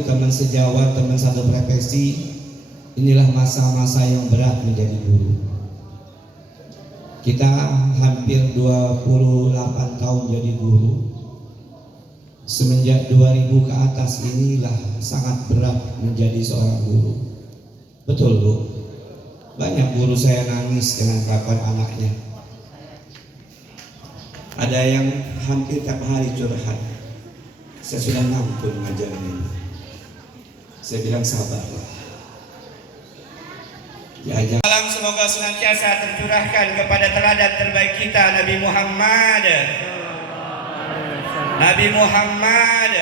satu, teman sejawat, teman satu profesi, inilah masa-masa yang berat menjadi guru. Kita hampir 28 tahun jadi guru. Semenjak 2000 ke atas inilah sangat berat menjadi seorang guru. Betul Bu? Banyak guru saya nangis dengan kelakuan anaknya. Ada yang hampir tiap hari curhat. Saya sudah ngampun ngajarin ini. Saya bilang sabarlah. Salam semoga senantiasa tercurahkan kepada teladan terbaik kita, Nabi Muhammad. Nabi Muhammad.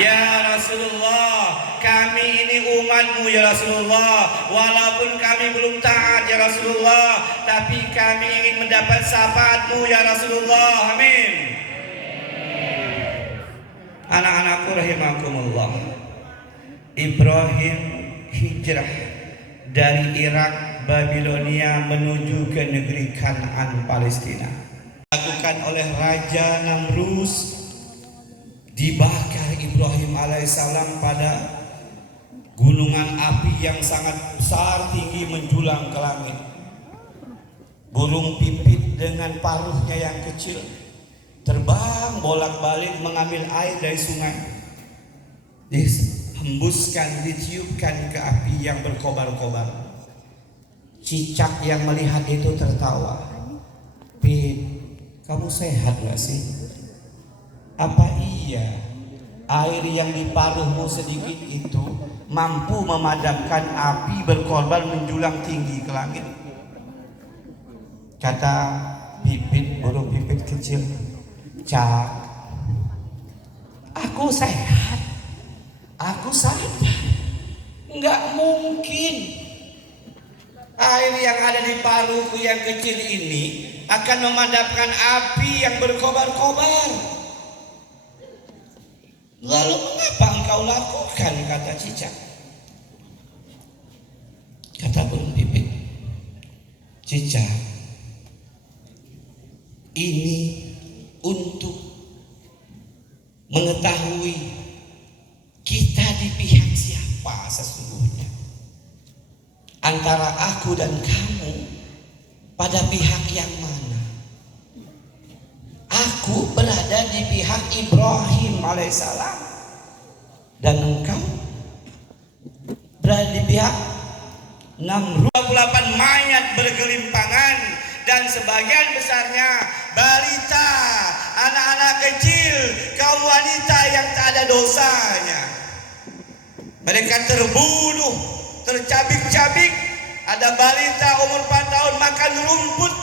Ya Rasulullah, kami ini umatmu ya Rasulullah. Walaupun kami belum taat ya Rasulullah, tapi kami ingin mendapat syafaatmu ya Rasulullah. Amin. Anak-anakku rahimakumullah, Ibrahim hijrah dari Irak, Babilonia menuju ke negeri Kanaan, Palestina. Dilakukan oleh Raja Namrus, dibakar Ibrahim alaihissalam pada gunungan api yang sangat besar tinggi menjulang ke langit. Burung pipit dengan paruhnya yang kecil terbang bolak-balik mengambil air dari sungai, dihembuskan, ditiupkan ke api yang berkobar-kobar. Cicak yang melihat itu tertawa. Pit, kamu sehat gak sih? Apa iya air yang di paruhmu sedikit itu mampu memadamkan api berkorban menjulang tinggi ke langit? Kata pipit, burung pipit kecil, Cak, aku sehat, aku sadar. Enggak mungkin air yang ada di paruhku yang kecil ini akan memadamkan api yang berkobar-kobar. Lalu mengapa engkau lakukan? Kata cicak. Kata burung pipit, cicak, ini untuk mengetahui kita di pihak siapa sesungguhnya. Antara aku dan kamu pada pihak yang mana? Aku berada di pihak Ibrahim alaihissalam, dan engkau berada di pihak Namrud. 28 mayat bergelimpangan, dan sebagian besarnya balita, anak-anak kecil, kaum wanita yang tak ada dosanya. Mereka terbunuh, tercabik-cabik. Ada balita umur 4 tahun makan rumput.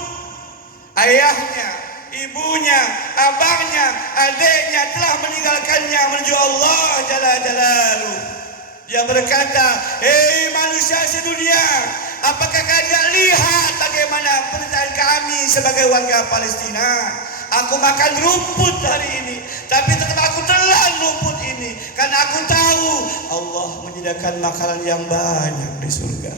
Ayahnya, ibunya, abangnya, adiknya telah meninggalkannya menuju Allah Jalla Jalaluh. Dia berkata, hei manusia sedunia, apakah kalian lihat bagaimana penderitaan kami sebagai warga Palestina? Aku makan rumput hari ini, tapi tetap aku telan rumput ini, karena aku tahu Allah menyediakan makanan yang banyak di surga.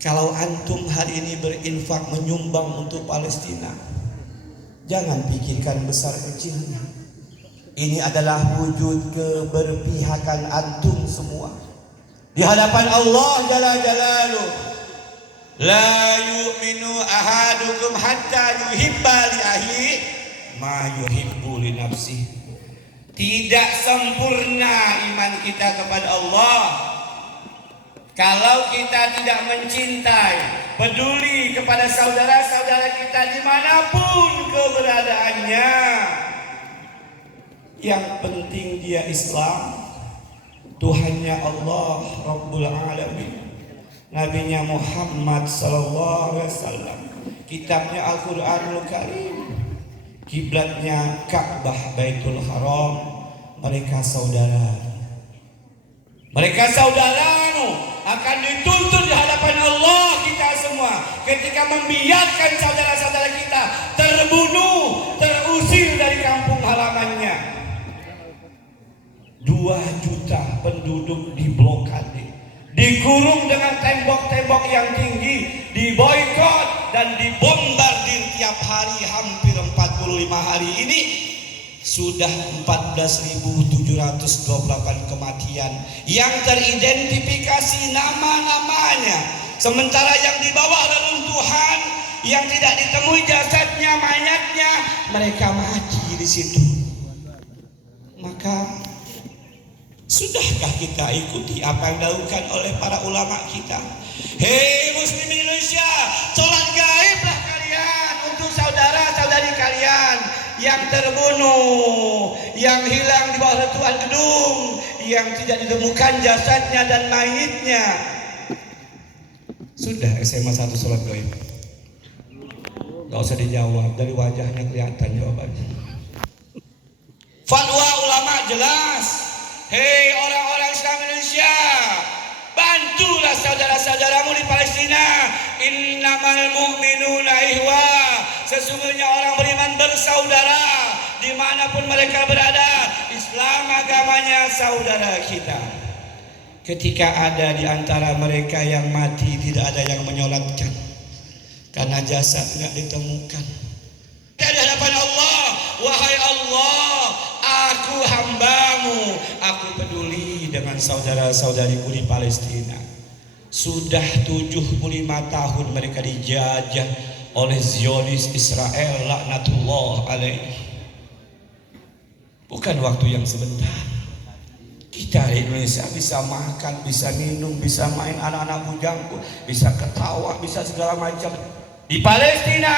Kalau antum hari ini berinfak menyumbang untuk Palestina, jangan pikirkan besar kecilnya. Ini adalah wujud keberpihakan antum semua di hadapan Allah Jalla Jalaluh. La yu'minu ahadukum hatta yuhibba li akhihi ma yuhibbu li nafsihi. Tidak sempurna iman kita kepada Allah kalau kita tidak mencintai, peduli kepada saudara-saudara kita dimanapun keberadaannya. Yang penting dia Islam, Tuhannya Allah Rabbul Alamin, Nabinya Muhammad sallallahu alaihi wasallam, kitabnya Al-Qur'anul Karim, kiblatnya Ka'bah Baitul Haram. Mereka saudara. Mereka saudaramu akan dituntut di hadapan Allah kita semua ketika membiarkan saudara-saudara kita terbunuh, terusir dari kampung halamannya. 2 juta penduduk diblokade, dikurung dengan tembok-tembok yang tinggi, diboikot dan dibombardir tiap hari hampir 45 hari ini. sudah 14.728 kematian yang teridentifikasi nama-namanya, sementara yang di bawah reruntuhan yang tidak ditemui jasadnya, mayatnya, mereka mati di situ. Maka sudahkah kita ikuti apa yang dilakukan oleh para ulama kita? Hei muslim Indonesia, sholat gaiblah kalian untuk saudara-saudari kalian yang terbunuh, yang hilang di bawah reruntuhan gedung, yang tidak ditemukan jasadnya dan mayitnya. Sudah SMA 1 sholat gaib? Gak usah dijawab, dari wajahnya kelihatan jawabannya. Fatwa ulama jelas. Hei orang-orang Islam Indonesia, bantulah saudara-saudaramu di Palestina. Innamal mu'minuna ihwa. Sesungguhnya orang beriman bersaudara dimanapun mereka berada. Islam agamanya saudara kita. Ketika ada di antara mereka yang mati, tidak ada yang menyolatkan karena jasad nggak ditemukan. Di hadapan Allah, wahai Allah, aku hambamu, aku peduli dengan saudara-saudariku di Palestina. Sudah 75 tahun mereka dijajah oleh Zionis Israel, laknatullah alaih. Bukan waktu yang sebentar. Kita di Indonesia bisa makan, bisa minum, bisa main anak-anak bujangku, bisa ketawa, bisa segala macam. Di Palestina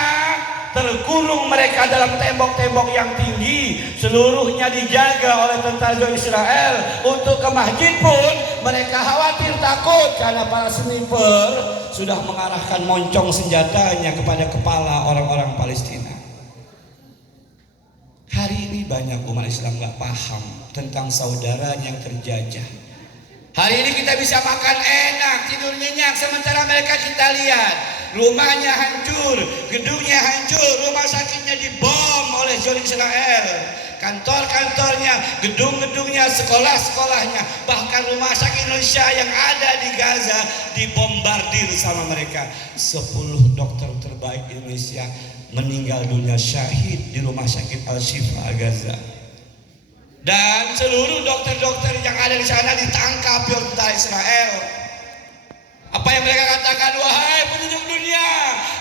terkurung mereka dalam tembok-tembok yang tinggi, seluruhnya dijaga oleh tentara Israel. Untuk ke masjid pun mereka khawatir, takut, karena para sniper sudah mengarahkan moncong senjatanya kepada kepala orang-orang Palestina. Hari ini banyak umat Islam gak paham tentang saudara yang terjajah. Hari ini kita bisa makan enak, tidur nyenyak, sementara mereka kita lihat rumahnya hancur, gedungnya hancur, rumah sakitnya dibom oleh Zionis Israel, kantor-kantornya, gedung-gedungnya, sekolah-sekolahnya, bahkan rumah sakit Indonesia yang ada di Gaza dibombardir sama mereka. 10 dokter terbaik Indonesia meninggal dunia syahid di rumah sakit Al-Shifa Gaza. Dan seluruh dokter-dokter yang ada di sana ditangkap oleh tentara Israel. Apa yang mereka katakan, wahai penduduk dunia,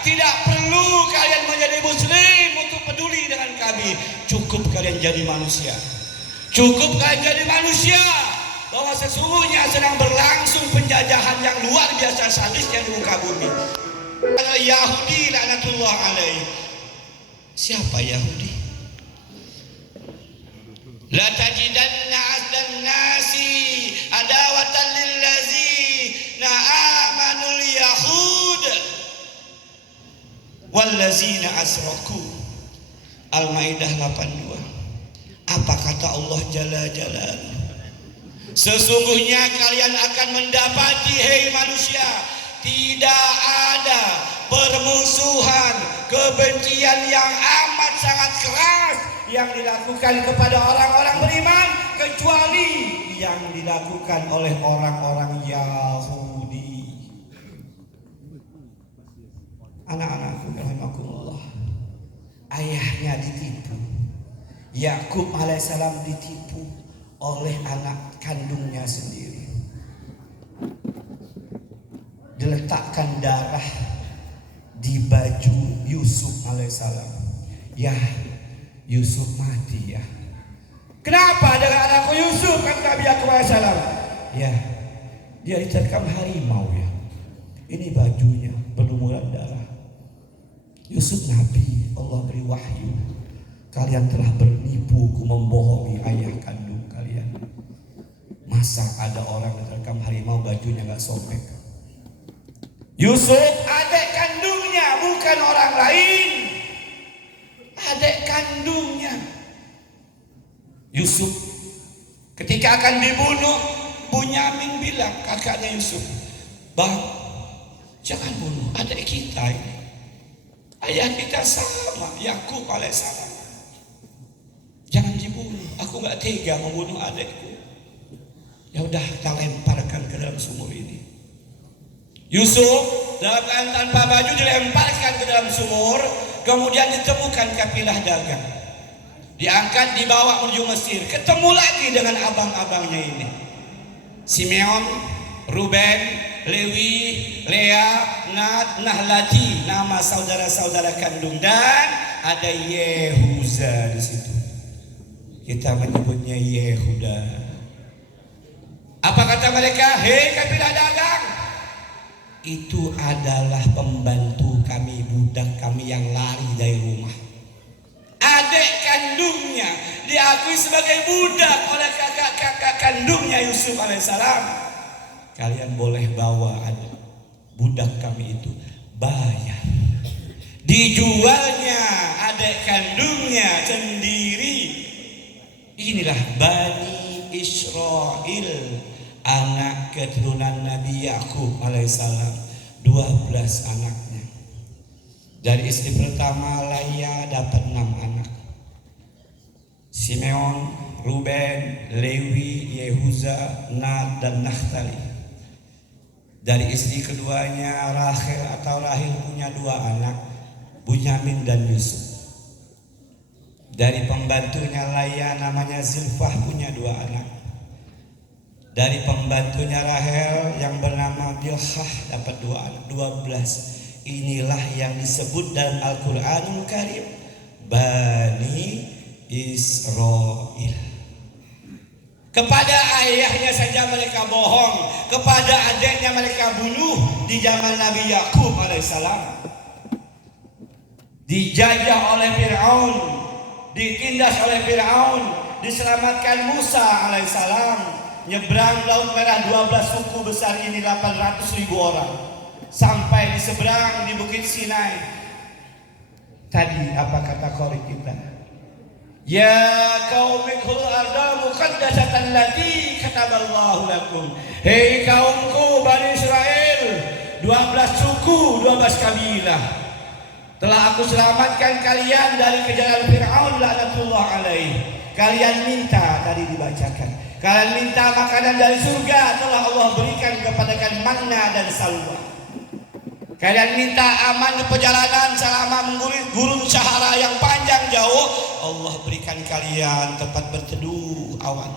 tidak perlu kalian menjadi muslim untuk peduli dengan kami. Cukup kalian jadi manusia. Cukup kalian jadi manusia. Bahwa sesungguhnya sedang berlangsung penjajahan yang luar biasa sadisnya di muka bumi. Yahudi laknatullah alaih. Siapa Yahudi? La tajidanna asdan nasi adawatan lillazina amanul yahud wallazina asraku. Al-Maidah 82. Apa kata Allah Jalla Jalaluhu? Sesungguhnya kalian akan mendapati, hei manusia, tidak ada permusuhan, kebencian yang amat sangat keras yang dilakukan kepada orang-orang beriman, kecuali yang dilakukan oleh orang-orang Yahudi. Anak-anakku rahimakumullah, ayahnya ditipu. Yakub alaihissalam ditipu oleh anak kandungnya sendiri. Diletakkan darah di baju Yusuf alaihissalam. Ya, Yusuf mati ya. Kenapa dengan anakku Yusuf, kata Nabi Yakub alaihissalam? Ya, dia diterkam harimau ya. Ini bajunya berlumuran darah. Yusuf Nabi, Allah beri wahyu. Kalian telah bernipu, membohongi ayah kandung kalian. Masa ada orang diterkam harimau bajunya gak sobek? Yusuf adik kandungnya, bukan orang lain. Adik kandungnya. Yusuf ketika akan dibunuh, Bunyamin bilang, kakaknya Yusuf, bang, jangan bunuh adik kita ini. Ayah kita sama, Yakub alaihissalam. Jangan dibunuh, aku gak tega membunuh adikku. Ya udah, kita lemparkan ke dalam sumur ini. Yusuf dalam keadaan tanpa baju dilemparkan ke dalam sumur, kemudian ditemukan kafilah dagang. Diangkat, dibawa menuju Mesir. Ketemu lagi dengan abang-abangnya ini. Simeon, Ruben, Lewi, Lea, Gad, Nahlati, nama saudara-saudara kandung, dan ada Yehuda di situ. Kita menyebutnya Yehuda. Apa kata mereka? Hei kabilah dagang, itu adalah pembantu kami, budak kami yang lari dari rumah. Adik kandungnya diakui sebagai budak oleh kakak-kakak kandungnya Yusuf alaihissalam. Kalian boleh bawa budak kami itu, bayar. Dijualnya adik kandungnya sendiri. Inilah Bani Israel, anak keturunan Nabi Yakub alaihissalam, 12 anaknya. Dari istri pertama Laya dapat 6 anak. Simeon, Ruben, Lewi, Yehuda, Gad, dan Naftali. Dari istri keduanya Rahel atau Rahil punya 2 anak, Bunyamin dan Yusuf. Dari pembantunya Laya namanya Zilfah punya 2 anak. Dari pembantunya Rahel yang bernama Bilhah dapat 2 anak, 12. Inilah yang disebut dalam Al-Quranul Karim Bani Israel. Kepada ayahnya saja mereka bohong, kepada adiknya mereka bunuh di zaman Nabi Yakub alaihissalam. Dijajah oleh Fir'aun, ditindas oleh Fir'aun, diselamatkan Musa alaihissalam, nyebrang Laut Merah 12 suku besar ini 800.000 orang. Sampai di seberang di Bukit Sinai. Tadi apa kata qori kita? Ya qaumi khul arda muqaddasatan lati kataballahu lakum. Hei kaumku Bani Israel, 12 suku, 12 kabilah, telah aku selamatkan kalian dari kejaran Fir'aun laknatullah alaih. Kalian minta, tadi dibacakan, kalian minta makanan dari surga, telah Allah berikan kepada kalian manna dan salwa. Kalian minta aman di perjalanan selama menggurui gurun Sahara yang panjang jauh, Allah berikan kalian tempat berteduh awan.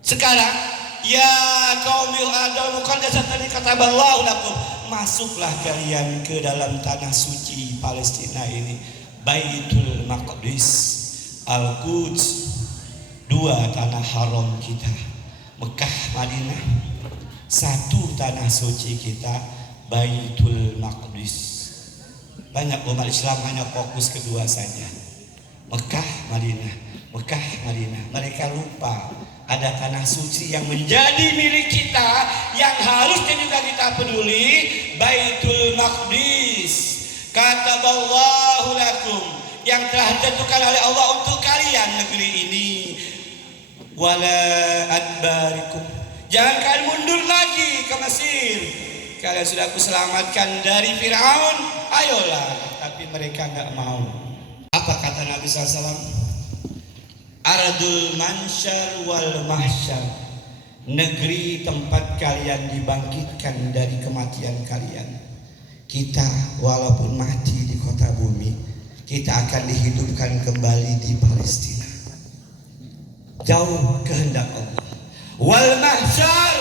Sekarang ya qaumil adamu qaddasatan kataballahu lakum, masuklah kalian ke dalam tanah suci Palestina ini, Baitul Maqdis, Al-Quds, 2 tanah haram kita, Mekah, Madinah. 1 tanah suci kita, Baitul Maqdis. Banyak umat Islam hanya fokus kedua saja, Mekah, Madinah, Mekah, Madinah. Mereka lupa ada tanah suci yang menjadi milik kita, yang harusnya juga kita peduli, Baitul Maqdis. Kataballahu lakum, yang telah ditentukan oleh Allah untuk kalian negeri ini. Wala adbarikum, jangan kalian mundur lagi ke Mesir. Kalian sudah aku selamatkan dari Fir'aun, ayolah. Tapi mereka nggak mau. Apa kata Nabi SAW? Ardul mansyar wal mahsyar, negeri tempat kalian dibangkitkan dari kematian kalian. Kita walaupun mati di kota bumi, kita akan dihidupkan kembali di Palestina. Jauh kehendak Allah. Wal mahsyar,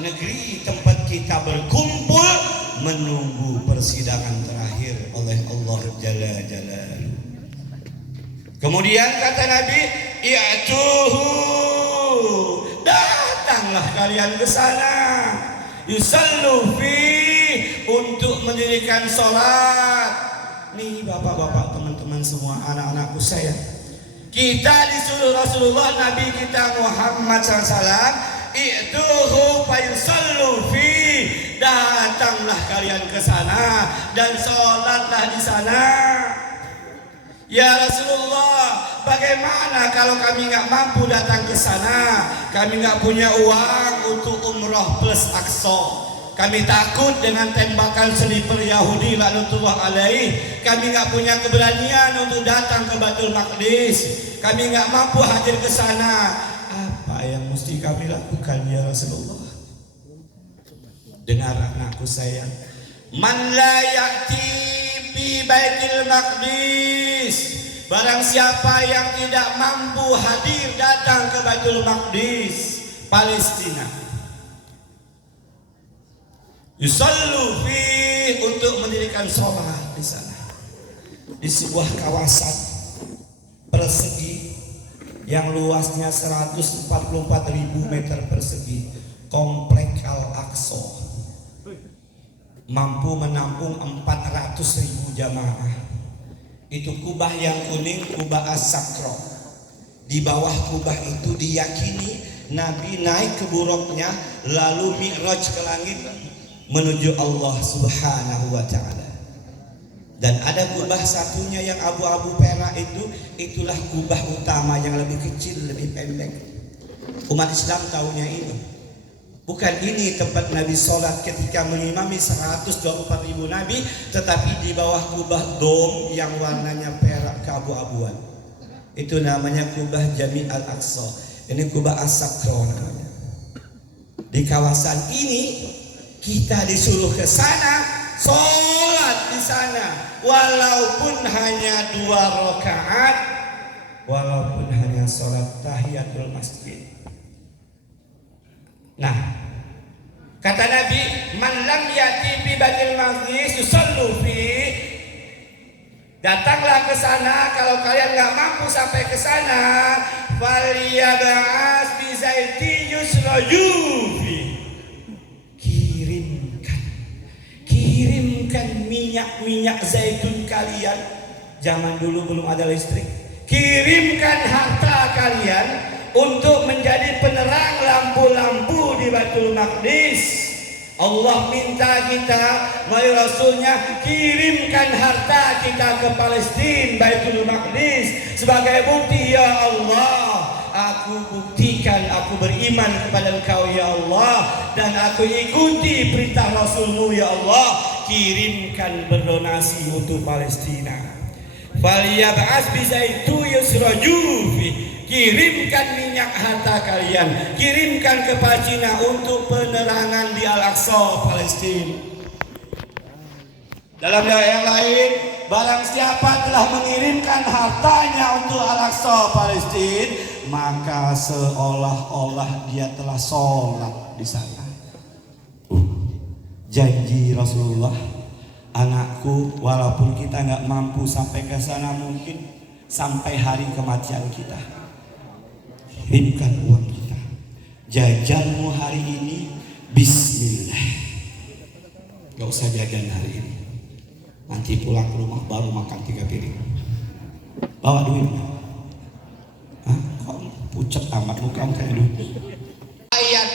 negeri tempat kita berkumpul menunggu persidangan terakhir oleh Allah Jalla Jalaluhu. Kemudian kata Nabi, i'tuhu, datanglah kalian ke sana, yusallu fi, untuk mendirikan sholat. Nih bapak-bapak, teman-teman semua, anak-anakku saya, kita disuruh Rasulullah Nabi kita Muhammad SAW, i'tuhu fayusallu fi, datanglah kalian ke sana dan sholatlah di sana. Ya Rasulullah, bagaimana kalau kami nggak mampu datang ke sana? Kami nggak punya uang untuk umroh plus Aqsa. Kami takut dengan tembakan sniper Yahudi laknatullah alaih. Kami nggak punya keberanian untuk datang ke Baitul Maqdis. Kami nggak mampu hadir ke sana. Apa yang mesti kami lakukan ya Rasulullah? Dengar anakku sayang, man la ya'ti bi Baitul Maqdis, Barang siapa yang tidak mampu hadir datang ke Baitul Maqdis Palestina, yusallu fi, untuk mendirikan sholat di sana, di sebuah kawasan persegi yang luasnya 144.000 meter persegi, komplek Al-Aqsa mampu menampung 400.000 jamaah. Itu kubah yang kuning, kubah as-sakro. Di bawah kubah itu diyakini Nabi naik ke buruknya lalu mi'raj ke langit menuju Allah Subhanahu wa ta'ala. Dan ada kubah satunya yang abu-abu perak itu, itulah kubah utama yang lebih kecil, lebih pendek. Umat Islam tahunya ini. Bukan ini tempat Nabi sholat ketika mengimami 124.000 Nabi, tetapi di bawah kubah dom yang warnanya perak keabu-abuan. Itu namanya kubah Jami' Al-Aqsa. Ini kubah As-Sakro namanya. Di kawasan ini kita disuruh ke sana, sholat di sana, walaupun hanya 2 rakaat, walaupun hanya sholat tahiyatul masjid. Nah, kata Nabi, man lam yati bi Baitul Maqdis yusallu fi, datanglah ke sana. Kalau kalian nggak mampu sampai ke sana, falyab'as bi zaiti yusraju fi, kirimkan minyak zaitun kalian. Zaman dulu belum ada listrik. Kirimkan harta kalian untuk menjadi penerang lampu-lampu di Baitul Maqdis. Allah minta kita melalui Rasulnya, kirimkan harta kita ke Palestina, Baitul Maqdis, sebagai bukti, ya Allah, aku buktikan aku beriman kepada Engkau ya Allah, dan aku ikuti perintah Rasulmu ya Allah. Kirimkan berdonasi untuk Palestina. Faliyab'as bizaitu yusraju fi, kirimkan minyak harta kalian, kirimkan ke Palestina untuk penerangan di Al-Aqsa Palestina. Dalam ayat yang lain, barang siapa telah mengirimkan hartanya untuk Al-Aqsa Palestina, maka seolah-olah dia telah sholat di sana. Janji Rasulullah, anakku, walaupun kita nggak mampu sampai ke sana, mungkin sampai hari kematian kita, kirimkan uang kita, jajanmu hari ini bismillah, gak usah jajan hari ini, nanti pulang ke rumah baru makan 3 piring, bawa duit. Hah? Kok pucat amat mukamu kayak dulu. Ayat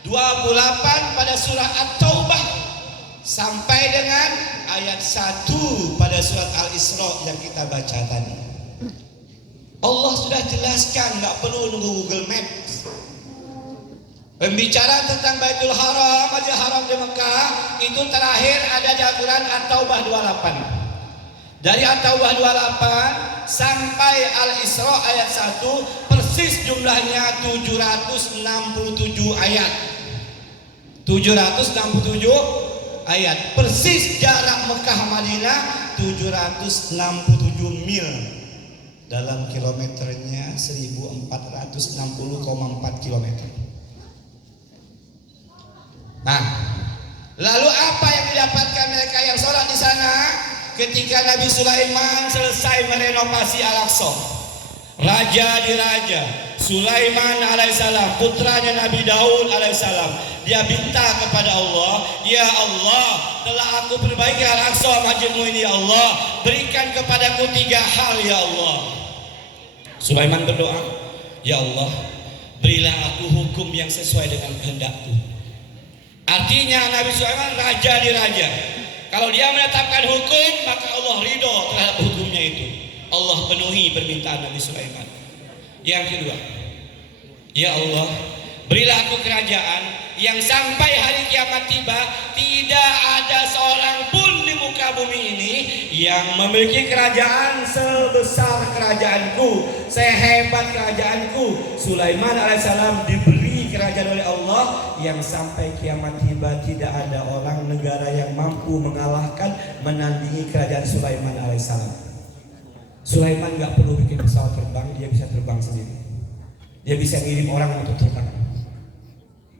28 pada surah At-Taubah sampai dengan ayat 1 pada surat Al-Isra yang kita baca tadi. Allah sudah jelaskan, nggak perlu nunggu Google Maps. Pembicaraan tentang Baitul Haram, Masjidil Haram di Mekah itu terakhir ada di Al-Quran At-Taubah 28. Dari At-Taubah 28 sampai Al-Isra ayat 1 persis jumlahnya 767 ayat. 767 ayat, persis jarak Mekah Madinah 767 mil, dalam kilometernya 1460,4 kilometer. Nah, lalu apa yang didapatkan mereka yang sholat di sana ketika Nabi Sulaiman selesai merenovasi Al-Aqsa? Raja di raja, Sulaiman alaihissalam, putranya Nabi Daud alaihissalam, dia minta kepada Allah, ya Allah, telah aku perbaiki Al-Aqsa masjidmu ini ya Allah, berikan kepadaku 3 hal ya Allah. Sulaiman berdoa, ya Allah, berilah aku hukum yang sesuai dengan kehendakku. Artinya Nabi Sulaiman raja di raja, kalau dia menetapkan hukum maka Allah ridho terhadap hukumnya itu. Allah penuhi permintaan Nabi Sulaiman. Yang kedua, ya Allah, berilah aku kerajaan yang sampai hari kiamat tiba tidak ada seorang pun di muka bumi ini yang memiliki kerajaan sebesar kerajaanku, sehebat kerajaanku. Sulaiman alaihissalam diberi kerajaan oleh Allah yang sampai kiamat tiba tidak ada orang negara yang mampu mengalahkan, menandingi kerajaan Sulaiman alaihissalam. Sulaiman nggak perlu bikin pesawat terbang, dia bisa terbang sendiri. Dia bisa ngirim orang untuk terbang.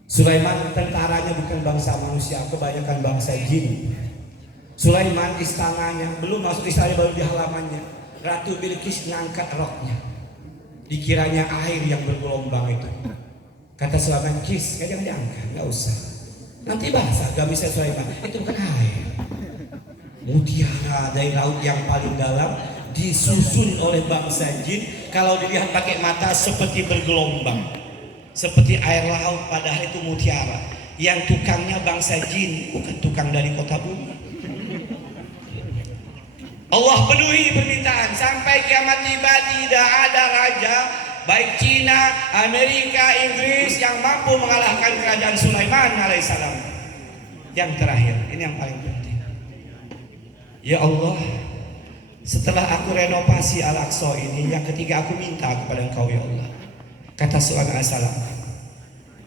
Sulaiman tentaranya bukan bangsa manusia, kebanyakan bangsa jin. Sulaiman istananya, belum masuk istana baru di halamannya, Ratu Bilqis ngangkat roknya. Dikiranya air yang bergelombang itu. Kata Sulaiman, "Kis, kadang diangkat, nggak usah. Nanti basah." Gak bisa Sulaiman, itu bukan air. Mutiara dari laut yang paling dalam disusun oleh bangsa jin. Kalau dilihat pakai mata seperti bergelombang, seperti air laut, padahal itu mutiara. Yang tukangnya bangsa jin, bukan tukang dari kota bumi. Allah penuhi permintaan sampai kiamat tiba, tidak ada raja baik Cina, Amerika, Inggris yang mampu mengalahkan kerajaan Sulaiman alaihissalam. Yang terakhir, ini yang paling penting. Ya Allah, setelah aku renovasi Al-Aqsa ini, yang ketiga aku minta kepada Engkau ya Allah. Kata Sulaiman alaihissalam,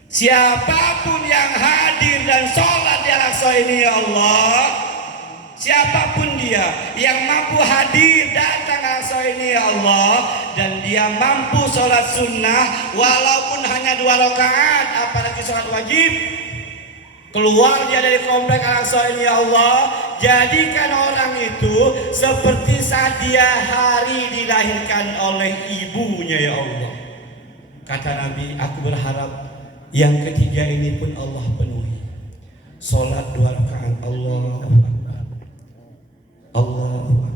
siapapun yang hadir dan sholat di Al-Aqsa ini ya Allah, siapapun dia yang mampu hadir datang Al-Aqsa ini ya Allah, dan dia mampu sholat sunnah walaupun hanya 2 rakaat, apalagi sholat wajib, keluar dia dari komplek Al-Aqsa ini ya Allah, jadikan orang itu seperti saat dia hari dilahirkan oleh ibunya ya Allah. Kata Nabi, aku berharap yang ketiga ini pun Allah penuhi. Sholat 2 rakaat, Allahu Akbar, Allahu Akbar.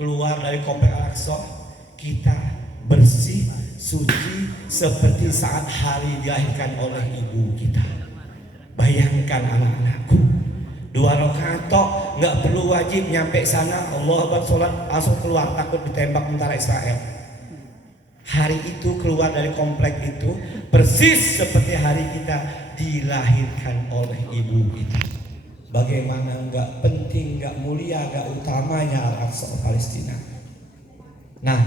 Keluar dari komplek Al-Aqsa, kita bersih, suci seperti saat hari dilahirkan oleh ibu kita. Bayangkan anak-anakku, 2 rakaat tok, nggak perlu wajib nyampe sana. Allah Akbar, sholat langsung keluar, takut ditembak tentara Israel. Hari itu keluar dari komplek itu persis seperti hari kita dilahirkan oleh ibu kita. Bagaimana nggak penting, nggak mulia, nggak utamanya Al-Aqsa Palestina. Nah,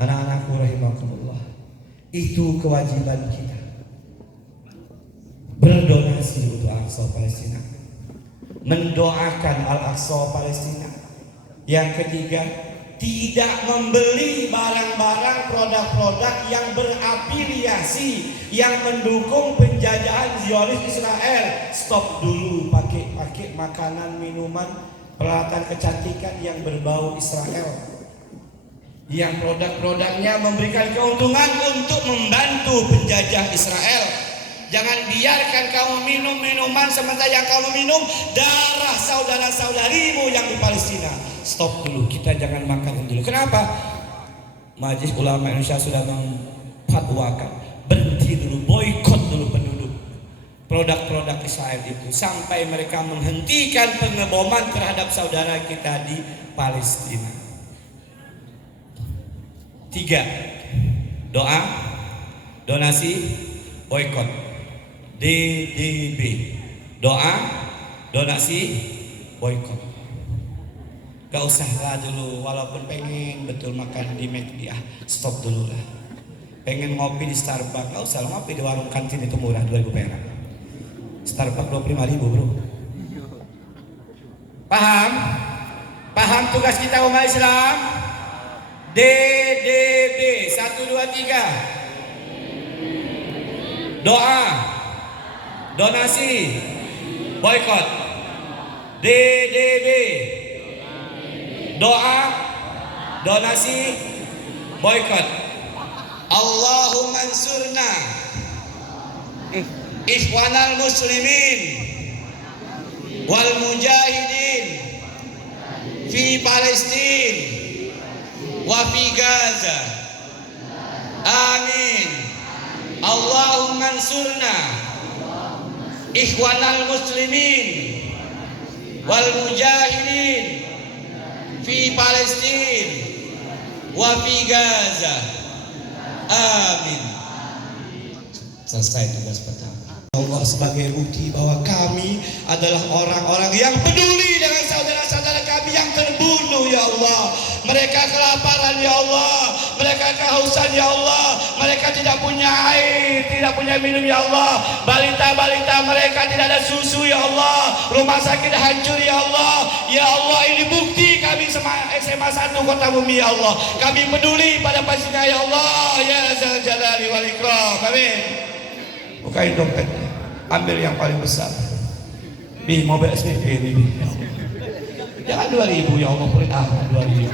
anak-anakku rahimakumullah, itu kewajiban kita, berdonasi untuk Al-Aqsa Palestina, mendoakan Al-Aqsa Palestina. Yang ketiga, tidak membeli barang-barang produk-produk yang berafiliasi, yang mendukung penjajahan Zionis Israel. Stop dulu pakai makanan, minuman, peralatan kecantikan yang berbau Israel, yang produk-produknya memberikan keuntungan untuk membantu penjajah Israel. Jangan biarkan kamu minum minuman sementara yang kamu minum darah saudara-saudarimu yang di Palestina. Stop dulu, kita jangan makan dulu. Kenapa? Majelis Ulama Indonesia sudah memfatwakan, berhenti dulu, boikot dulu penduduk produk-produk Israel itu sampai mereka menghentikan pengeboman terhadap saudara kita di Palestina. 3. Doa, donasi, boikot. DDB. Doa, donasi, boikot. Gak usah lah dulu, walaupun pengen betul makan di McD, stop dulu lah. Pengen ngopi di Starbucks, gak usah ngopi di warung kantin itu murah, 2.000 perak. Starbucks 25.000 bro. Paham? Paham tugas kita umat Islam? DDB 1, 2, 3. Doa, donasi, boikot. DDB. Doa, donasi, boikot. Allahumma ansurna ikhwanal muslimin wal mujahidin fi Palestin wa fi Gaza. Amin. Allahumma ansurna ikhwanal muslimin wal mujahidin fi Palestin wa fi Gaza. Amin. Selesai tugas pertama. Allah sebagai bukti bahwa kami adalah orang-orang yang peduli dengan saudara-saudara kami yang terbunuh ya Allah. Mereka kelaparan ya Allah, mereka kehausan ya Allah, mereka tidak punya air, tidak punya minum ya Allah. Balita-balita mereka tidak ada susu ya Allah. Rumah sakit hancur ya Allah. Ya Allah, ini bukti kami SMA 1 Kota Bumi ya Allah. Kami peduli pada pasiennya ya Allah. Ya Zal Jalali wal Ikram. Amin. Bukain dompetnya, ambil yang paling besar. Bi, mobil SPP ini Bi. Jangan 2.000 ya Allah, pelit amat 2.000.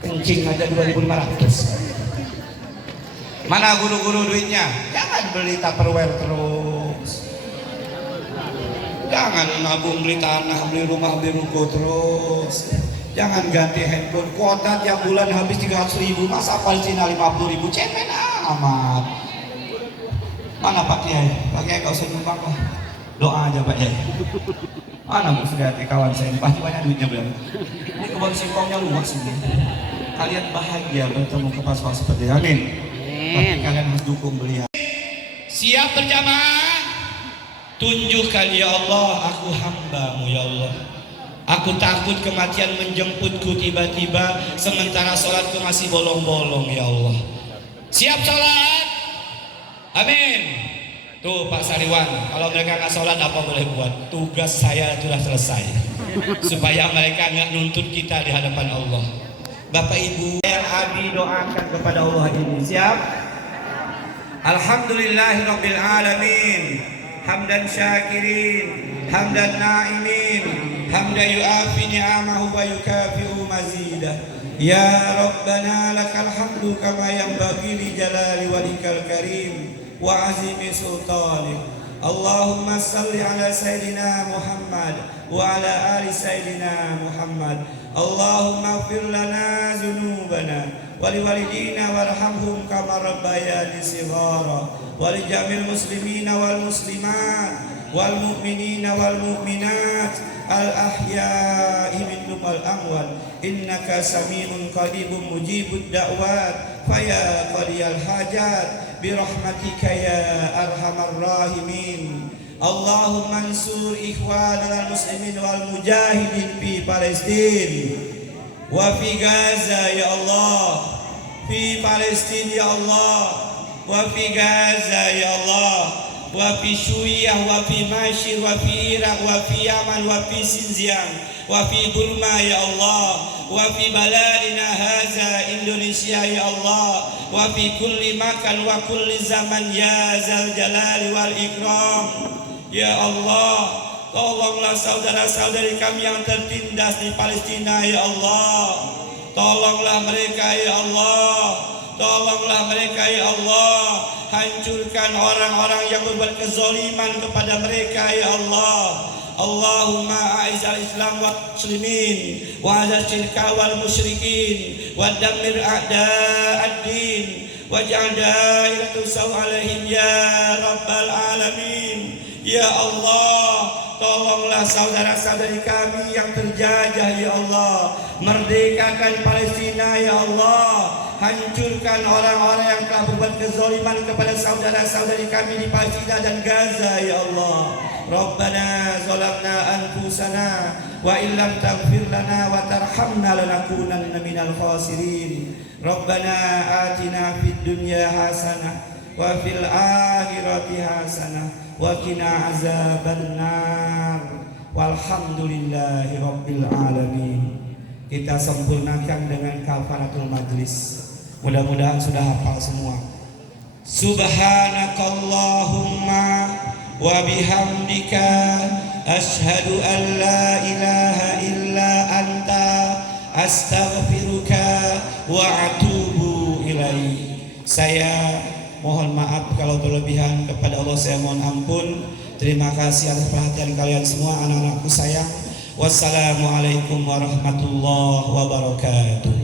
Kencing aja 2.500. Mana guru-guru duitnya? Jangan beli Tupperware terus. Jangan nabung beli tanah, beli rumah, beli ruko terus. Jangan ganti handphone. Kuota tiap bulan habis 300.000. Masa Palestina 50.000? Cemen amat. Mana Pak Kiai? Pak Kiai gak usah nyumbang lah. Doa aja Pak Kiai. Mana Bu Sugati kawan saya? Pasti banyak duitnya bilang. Ini kebun singkongnya luas ini. Kalian bahagia bertemu kepala seperti ini. Amin. Tapi kalian harus dukung beliau. Siap berjamaah. Tunjukkan ya Allah, aku hamba-Mu ya Allah. Aku takut kematian menjemputku tiba-tiba, sementara sholatku masih bolong-bolong ya Allah. Siap sholat? Amin. Tuh Pak Sariwan, kalau mereka nggak sholat apa boleh buat? Tugas saya sudah selesai. Supaya mereka nggak nuntut kita di hadapan Allah. Bapak Ibu yang Abi doakan kepada Allah ini. Siap? Alhamdulillahirabbil alamin. Hamdan syakirin, hamdan na'imin, hamdan yu'afi ni'amahu wa yukafi'u mazidah. Ya Rabbana lakal hamdu kama yanbaghi li jalali walikal karim wa azimi sultanik. Allahumma salli ala Sayyidina Muhammad wa ala ali Sayyidina Muhammad. Allahumma ighfir lana dzunubana wa liwalidina warhamhum kama rabbayani shighara wa li jamil muslimina wal muslimat wal mu'minina wal mu'minat al ahya'i minhum wal amwat innaka sami'un qaribun mujibud da'wat faya qadiyal hajat birahmatika ya arhamar rahimin. Allahumma ansur ikhwanana muslimin wal mujahidin fi Palestin wa fi Gaza ya Allah, fi Palestin ya Allah, wa fi Gaza ya Allah, wa fi Suriah wa fi Masyir wa fi Irak wa fi Yaman wa fi Xinjiang wa fi Burma ya Allah, wa fi baladina haza Indonesia ya Allah, wa fi kulli makan wa kulli zaman ya Zal Jalali wal Ikram. Ya Allah, tolonglah saudara-saudari kami yang tertindas di Palestina ya Allah. Tolonglah mereka ya Allah. Tolonglah mereka ya Allah. Hancurkan orang-orang yang berbuat kezaliman kepada mereka ya Allah. Allahumma a'izal Islam wal muslimin wa azal syirka wal musyrikin wa dammir a'da'ad-din waj'al dairatu saw alaihim ya rabbal alamin. Ya Allah, tolonglah saudara-saudari kami yang terjajah ya Allah. Merdekakan Palestina ya Allah. Hancurkan orang-orang yang telah berbuat kezaliman kepada saudara-saudari kami di Palestina dan Gaza ya Allah. Rabbana zalamna anfusana wa illam taghfir lana wa tarhamna lanakunanna minal khasirin. Rabbana atina fid dunya hasanah wa fil akhirati hasanah wa qina azabannar. Walhamdulillahi rabbil alamin. Kita sempurnakan dengan kafaratul majlis. Mudah-mudahan sudah hafal semua. Subhanakallahumma wa bihamdika asyhadu an la ilaha illa anta astaghfiruka wa atubu ilaik. Saya mohon maaf kalau berlebihan, kepada Allah saya mohon ampun. Terima kasih atas perhatian kalian semua, anak-anakku sayang. Wassalamualaikum warahmatullahi wabarakatuh.